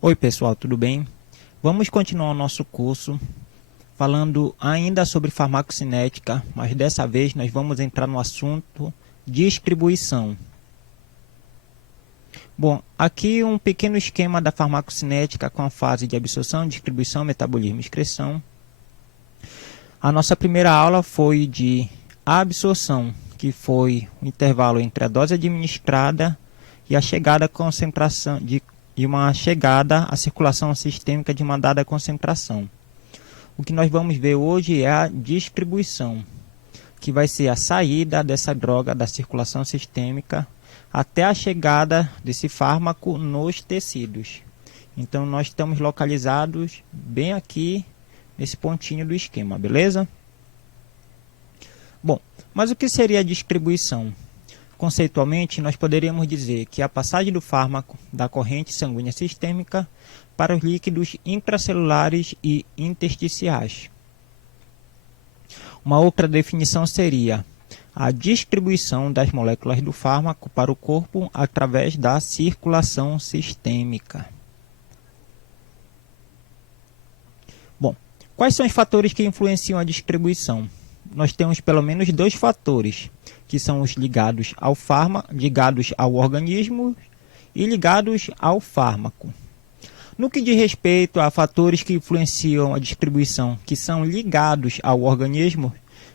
Oi pessoal, tudo bem? Vamos continuar o nosso curso falando ainda sobre farmacocinética, mas dessa vez nós vamos entrar no assunto distribuição. Bom, aqui um pequeno esquema da farmacocinética com a fase de absorção, distribuição, metabolismo e excreção. A nossa primeira aula foi de absorção, que foi o intervalo entre a dose administrada e a chegada à concentração e uma chegada à circulação sistêmica de uma dada concentração. O que nós vamos ver hoje é a distribuição, que vai ser a saída dessa droga da circulação sistêmica até a chegada desse fármaco nos tecidos. Então, nós estamos localizados bem aqui nesse pontinho do esquema, beleza? Bom, mas o que seria a distribuição? Conceitualmente, nós poderíamos dizer que é a passagem do fármaco da corrente sanguínea sistêmica para os líquidos intracelulares e intersticiais. Uma outra definição seria a distribuição das moléculas do fármaco para o corpo através da circulação sistêmica. Bom, quais são os fatores que influenciam a distribuição? Nós temos pelo menos dois fatores, que são os ligados ao fármaco, ligados ao organismo e ligados ao fármaco. No que diz respeito a fatores que influenciam a distribuição, que são ligados ao organismo,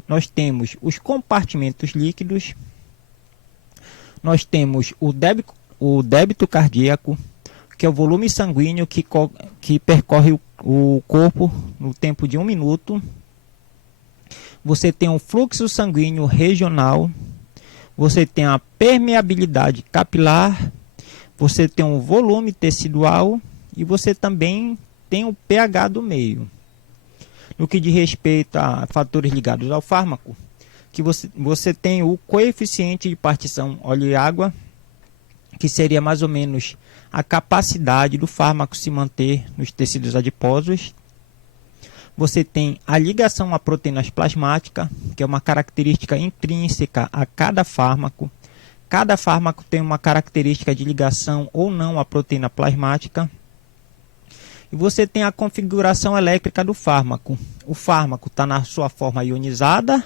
nós temos os compartimentos líquidos, nós temos o débito cardíaco, que é o volume sanguíneo que percorre o corpo no tempo de 1 minuto. Você tem um fluxo sanguíneo regional, você tem a permeabilidade capilar, você tem um volume tecidual e você também tem o pH do meio. No que diz respeito a fatores ligados ao fármaco, que você tem o coeficiente de partição óleo e água, que seria mais ou menos a capacidade do fármaco se manter nos tecidos adiposos. Você tem a ligação a proteínas plasmáticas, que é uma característica intrínseca a cada fármaco. Cada fármaco tem uma característica de ligação ou não à proteína plasmática. E você tem a configuração elétrica do fármaco. O fármaco está na sua forma ionizada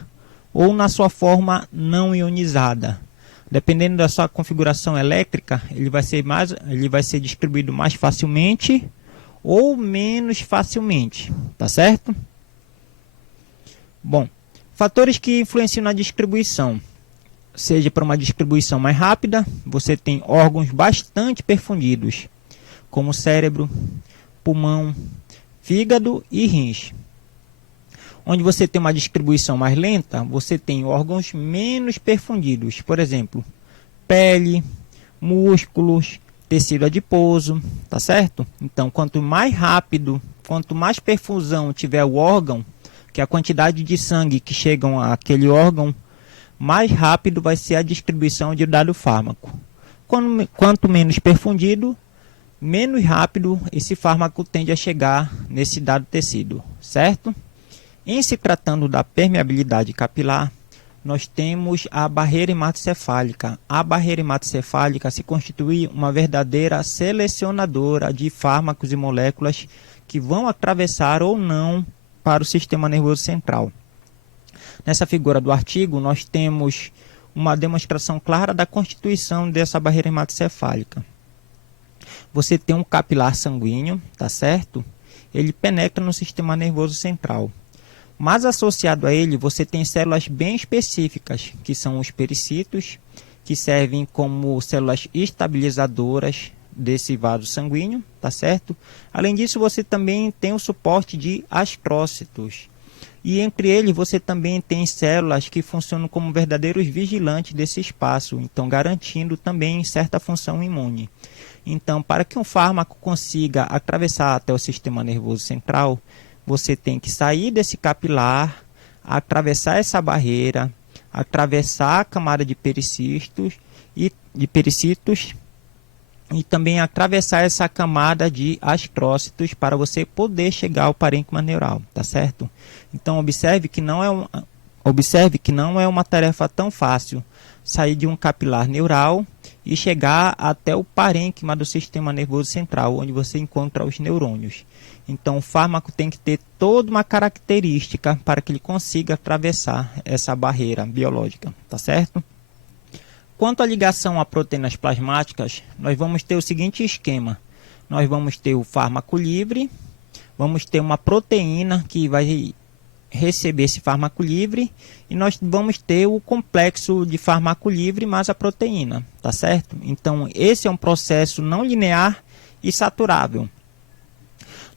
ou na sua forma não ionizada. Dependendo da sua configuração elétrica, ele vai ser distribuído mais facilmente ou menos facilmente, tá certo? Bom, fatores que influenciam na distribuição. Seja para uma distribuição mais rápida, você tem órgãos bastante perfundidos, como cérebro, pulmão, fígado e rins. Onde você tem uma distribuição mais lenta, você tem órgãos menos perfundidos, por exemplo, pele, músculos, tecido adiposo, tá certo? Então, quanto mais rápido, quanto mais perfusão tiver o órgão, que é a quantidade de sangue que chegam àquele órgão, mais rápido vai ser a distribuição de dado fármaco. Quanto menos perfundido, menos rápido esse fármaco tende a chegar nesse dado tecido, certo? Em se tratando da permeabilidade capilar, nós temos a barreira hematocefálica. A barreira hematocefálica se constitui uma verdadeira selecionadora de fármacos e moléculas que vão atravessar ou não para o sistema nervoso central. Nessa figura do artigo, nós temos uma demonstração clara da constituição dessa barreira hematocefálica. Você tem um capilar sanguíneo, tá certo? Ele penetra no sistema nervoso central. Mas associado a ele, você tem células bem específicas, que são os pericitos, que servem como células estabilizadoras desse vaso sanguíneo, tá certo? Além disso, você também tem o suporte de astrócitos. E entre eles, você também tem células que funcionam como verdadeiros vigilantes desse espaço, então garantindo também certa função imune. Então, para que um fármaco consiga atravessar até o sistema nervoso central, você tem que sair desse capilar, atravessar essa barreira, atravessar a camada de pericitos e também atravessar essa camada de astrócitos para você poder chegar ao parênquima neural, tá certo? Então observe que não é uma tarefa tão fácil. sair de um capilar neural e chegar até o parênquima do sistema nervoso central, onde você encontra os neurônios. Então, o fármaco tem que ter toda uma característica para que ele consiga atravessar essa barreira biológica, tá certo? Quanto à ligação a proteínas plasmáticas, nós vamos ter o seguinte esquema. Nós vamos ter o fármaco livre, vamos ter uma proteína que vai receber esse fármaco livre e nós vamos ter o complexo de fármaco livre mais a proteína, tá certo? Então, esse é um processo não linear e saturável.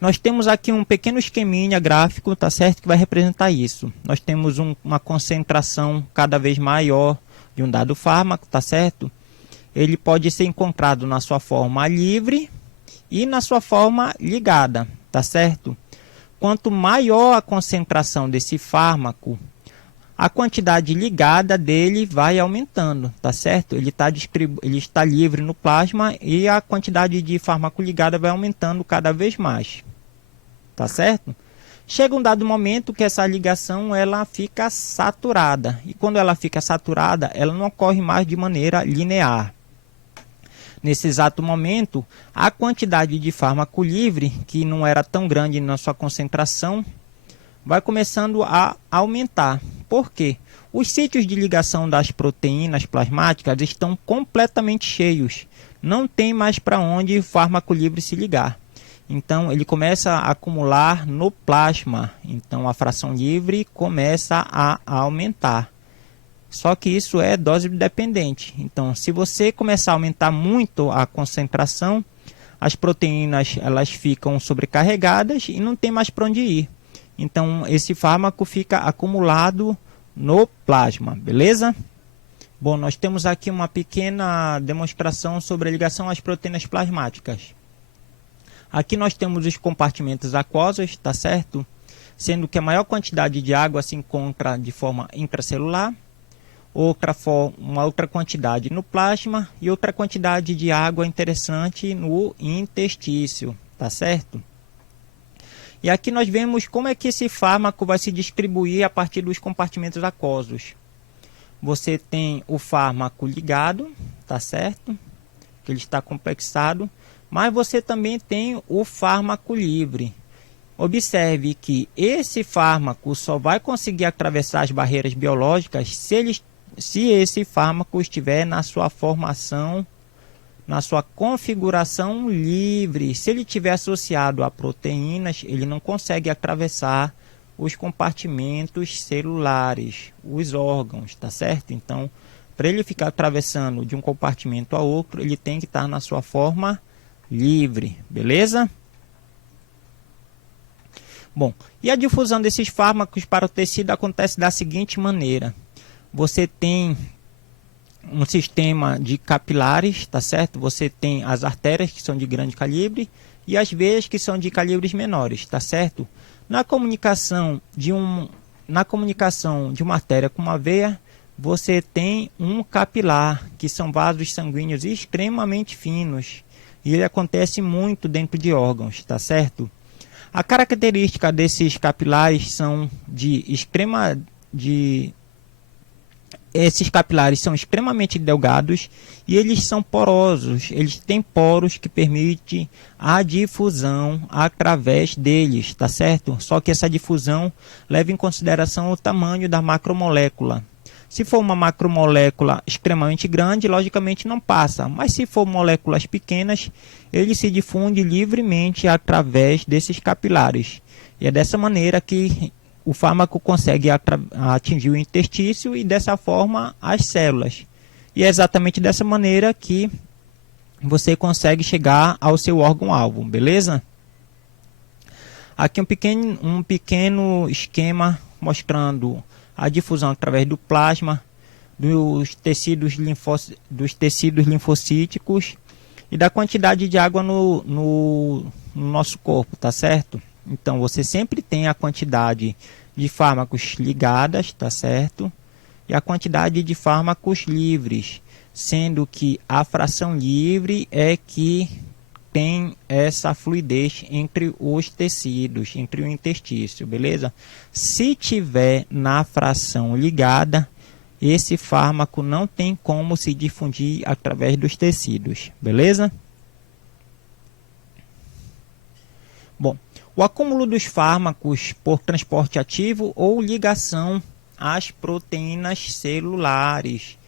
Nós temos aqui um pequeno esqueminha gráfico, tá certo, que vai representar isso. Nós temos uma concentração cada vez maior de um dado fármaco, tá certo? Ele pode ser encontrado na sua forma livre e na sua forma ligada, tá certo? Quanto maior a concentração desse fármaco, a quantidade ligada dele vai aumentando, tá certo? Ele está livre no plasma e a quantidade de fármaco ligada vai aumentando cada vez mais, tá certo? Chega um dado momento que essa ligação ela fica saturada, e quando ela fica saturada, ela não ocorre mais de maneira linear. Nesse exato momento, a quantidade de fármaco livre, que não era tão grande na sua concentração, vai começando a aumentar. Por quê? Os sítios de ligação das proteínas plasmáticas estão completamente cheios. Não tem mais para onde o fármaco livre se ligar. Então, ele começa a acumular no plasma. Então, a fração livre começa a aumentar. Só que isso é dose dependente. Então, se você começar a aumentar muito a concentração, as proteínas elas ficam sobrecarregadas e não tem mais para onde ir. Então, esse fármaco fica acumulado no plasma, beleza? Bom, nós temos aqui uma pequena demonstração sobre a ligação às proteínas plasmáticas. Aqui nós temos os compartimentos aquosos, tá certo? Sendo que a maior quantidade de água se encontra de forma intracelular, uma outra quantidade no plasma e outra quantidade de água interessante no intestício, tá certo? E aqui nós vemos como é que esse fármaco vai se distribuir a partir dos compartimentos aquosos. Você tem o fármaco ligado, tá certo? Que ele está complexado, mas você também tem o fármaco livre. Observe que esse fármaco só vai conseguir atravessar as barreiras biológicas se esse fármaco estiver na sua formação, na sua configuração livre. Se ele estiver associado a proteínas, ele não consegue atravessar os compartimentos celulares, os órgãos, tá certo? Então, para ele ficar atravessando de um compartimento a outro, ele tem que estar na sua forma livre, beleza? Bom, e a difusão desses fármacos para o tecido acontece da seguinte maneira. Você tem um sistema de capilares, tá certo? Você tem as artérias que são de grande calibre e as veias que são de calibres menores, tá certo? Na comunicação de uma artéria com uma veia, você tem um capilar, que são vasos sanguíneos extremamente finos, e ele acontece muito dentro de órgãos, tá certo? A característica desses capilares são esses capilares são extremamente delgados e eles são porosos. Eles têm poros que permitem a difusão através deles, tá certo? Só que essa difusão leva em consideração o tamanho da macromolécula. Se for uma macromolécula extremamente grande, logicamente não passa. Mas se for moléculas pequenas, ele se difunde livremente através desses capilares. E é dessa maneira que o fármaco consegue atingir o intestício e dessa forma as células. E é exatamente dessa maneira que você consegue chegar ao seu órgão-alvo, beleza? Aqui um pequeno esquema mostrando a difusão através do plasma, dos tecidos linfocíticos e da quantidade de água no nosso corpo, tá certo? Então, você sempre tem a quantidade de fármacos ligadas, tá certo? E a quantidade de fármacos livres, sendo que a fração livre é que tem essa fluidez entre os tecidos, entre o intestício, beleza? Se tiver na fração ligada, esse fármaco não tem como se difundir através dos tecidos, beleza? Bom, o acúmulo dos fármacos por transporte ativo ou ligação às proteínas celulares.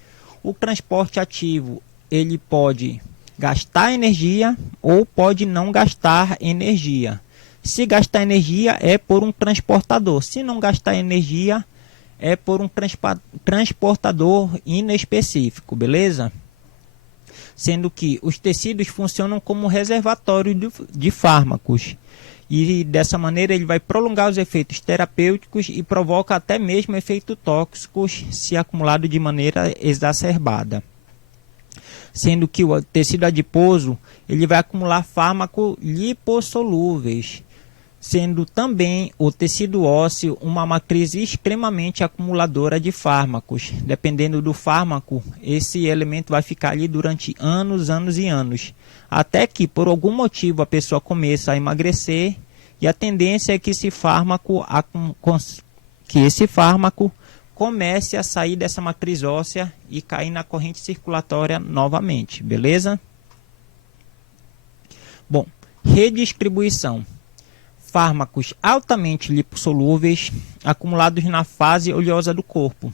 O transporte ativo, ele pode gastar energia ou pode não gastar energia. Se gastar energia é por um transportador, se não gastar energia é por um transportador inespecífico, beleza? Sendo que os tecidos funcionam como reservatório de fármacos. E dessa maneira ele vai prolongar os efeitos terapêuticos e provoca até mesmo efeitos tóxicos se acumulado de maneira exacerbada. Sendo que o tecido adiposo ele vai acumular fármacos lipossolúveis, sendo também o tecido ósseo uma matriz extremamente acumuladora de fármacos. Dependendo do fármaco, esse elemento vai ficar ali durante anos, anos e anos, até que por algum motivo a pessoa começa a emagrecer e a tendência é que esse fármaco comece a sair dessa matriz óssea e cair na corrente circulatória novamente, beleza? Bom, redistribuição. Fármacos altamente lipossolúveis acumulados na fase oleosa do corpo.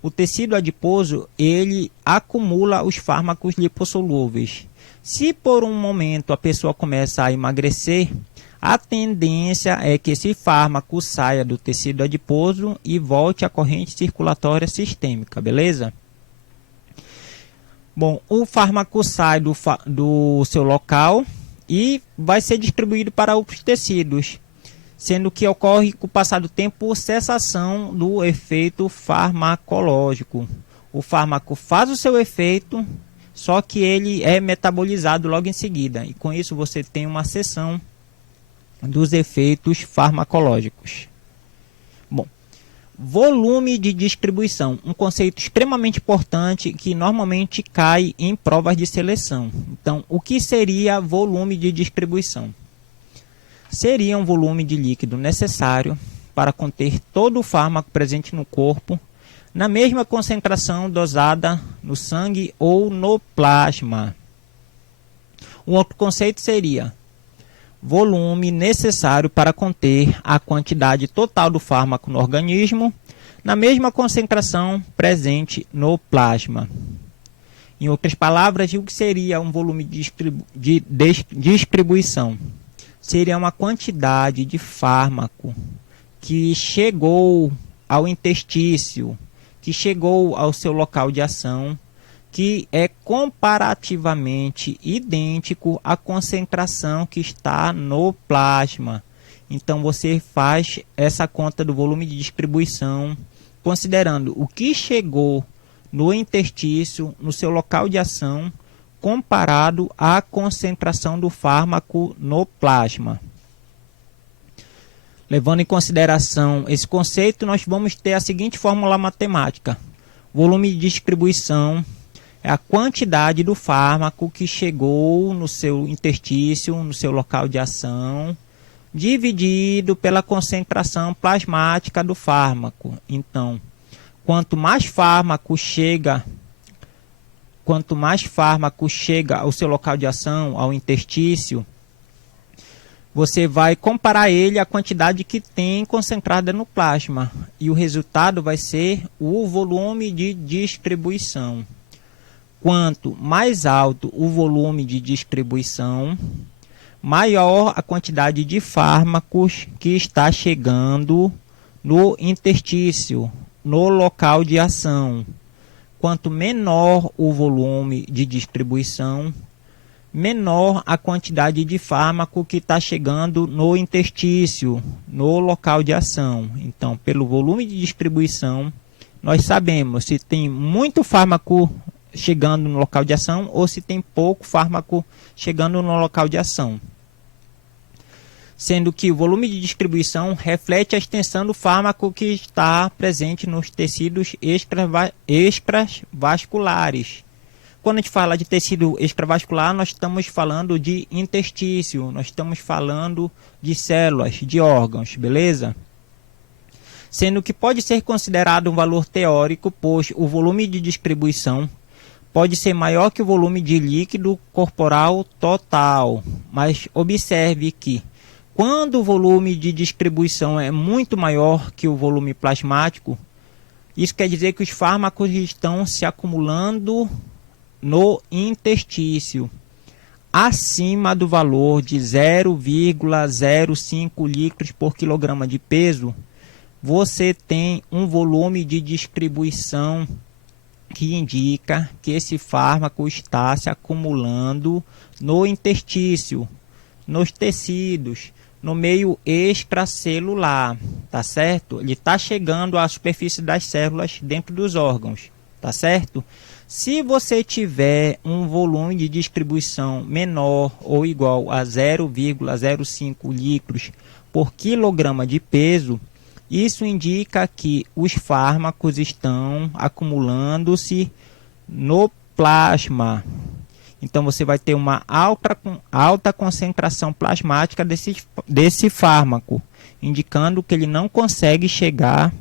O tecido adiposo, ele acumula os fármacos lipossolúveis. Se por um momento a pessoa começa a emagrecer, a tendência é que esse fármaco saia do tecido adiposo e volte à corrente circulatória sistêmica, beleza? Bom, o fármaco sai do seu local e vai ser distribuído para outros tecidos, sendo que ocorre com o passar do tempo cessação do efeito farmacológico. O fármaco faz o seu efeito, só que ele é metabolizado logo em seguida, e com isso você tem uma cessão dos efeitos farmacológicos. Bom, volume de distribuição, um conceito extremamente importante que normalmente cai em provas de seleção. Então, o que seria volume de distribuição? Seria um volume de líquido necessário para conter todo o fármaco presente no corpo, na mesma concentração dosada no sangue ou no plasma. Um outro conceito seria volume necessário para conter a quantidade total do fármaco no organismo, na mesma concentração presente no plasma. Em outras palavras, o que seria um volume de distribuição? Seria uma quantidade de fármaco que chegou ao intestino, que chegou ao seu local de ação, que é comparativamente idêntico à concentração que está no plasma. Então você faz essa conta do volume de distribuição, considerando o que chegou no intestino, no seu local de ação, comparado à concentração do fármaco no plasma. Levando em consideração esse conceito, nós vamos ter a seguinte fórmula matemática. Volume de distribuição é a quantidade do fármaco que chegou no seu intestino, no seu local de ação, dividido pela concentração plasmática do fármaco. Então, quanto mais fármaco chega ao seu local de ação, ao intestino, você vai comparar ele à quantidade que tem concentrada no plasma. E o resultado vai ser o volume de distribuição. Quanto mais alto o volume de distribuição, maior a quantidade de fármacos que está chegando no intestino, no local de ação. Quanto menor o volume de distribuição, menor a quantidade de fármaco que está chegando no intestino, no local de ação. Então, pelo volume de distribuição, nós sabemos se tem muito fármaco chegando no local de ação ou se tem pouco fármaco chegando no local de ação. Sendo que o volume de distribuição reflete a extensão do fármaco que está presente nos tecidos extravasculares. Quando a gente fala de tecido extravascular, nós estamos falando de intestino, nós estamos falando de células, de órgãos, beleza? sendo que pode ser considerado um valor teórico, pois o volume de distribuição pode ser maior que o volume de líquido corporal total. Mas observe que quando o volume de distribuição é muito maior que o volume plasmático, isso quer dizer que os fármacos estão se acumulando no interstício, acima do valor de 0,05 litros por quilograma de peso. Você tem um volume de distribuição que indica que esse fármaco está se acumulando no interstício, nos tecidos, no meio extracelular, tá certo? Ele está chegando à superfície das células dentro dos órgãos, tá certo? Se você tiver um volume de distribuição menor ou igual a 0,05 litros por quilograma de peso, isso indica que os fármacos estão acumulando-se no plasma. Então você vai ter uma alta concentração plasmática desse fármaco, indicando que ele não consegue chegar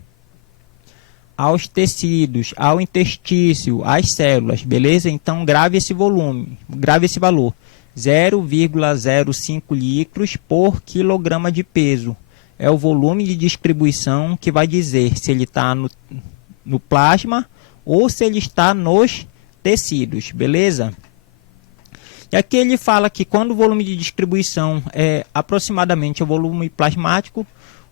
aos tecidos, ao interstício, às células, beleza? Então grave esse volume, grave esse valor, 0,05 litros por quilograma de peso. É o volume de distribuição que vai dizer se ele está no plasma ou se ele está nos tecidos, beleza? E aqui ele fala que quando o volume de distribuição é aproximadamente o volume plasmático,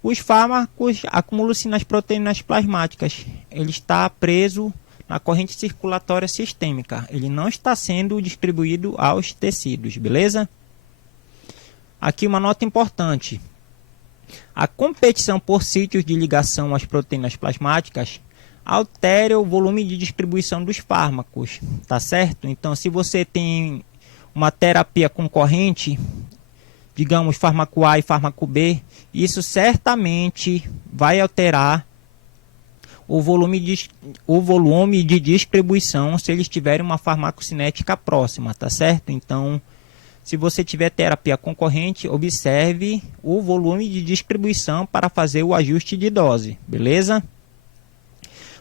os fármacos acumulam-se nas proteínas plasmáticas. Ele está preso na corrente circulatória sistêmica. Ele não está sendo distribuído aos tecidos, beleza? Aqui uma nota importante. A competição por sítios de ligação às proteínas plasmáticas altera o volume de distribuição dos fármacos, tá certo? Então, se você tem uma terapia concorrente, digamos fármaco A e fármaco B, isso certamente vai alterar o volume de distribuição se eles tiverem uma farmacocinética próxima, tá certo? Então, se você tiver terapia concorrente, observe o volume de distribuição para fazer o ajuste de dose, beleza?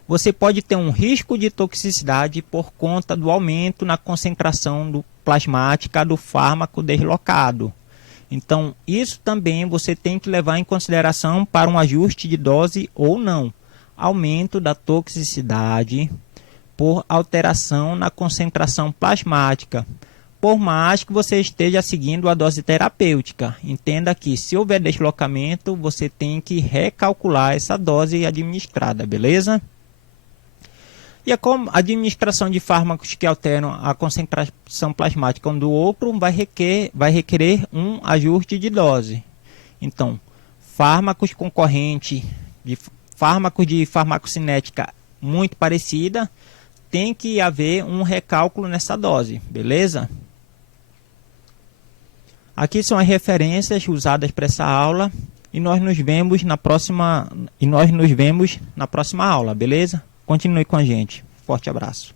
Você pode ter um risco de toxicidade por conta do aumento na concentração plasmática do fármaco deslocado. Então, isso também você tem que levar em consideração para um ajuste de dose ou não. Aumento da toxicidade por alteração na concentração plasmática. Por mais que você esteja seguindo a dose terapêutica, entenda que se houver deslocamento, você tem que recalcular essa dose administrada, beleza? E a administração de fármacos que alteram a concentração plasmática um do outro vai requerer um ajuste de dose. Então, fármacos concorrentes, fármacos de farmacocinética muito parecida, tem que haver um recálculo nessa dose, beleza? Aqui são as referências usadas para essa aula e nós nos vemos na próxima aula, beleza? Continue com a gente. Forte abraço.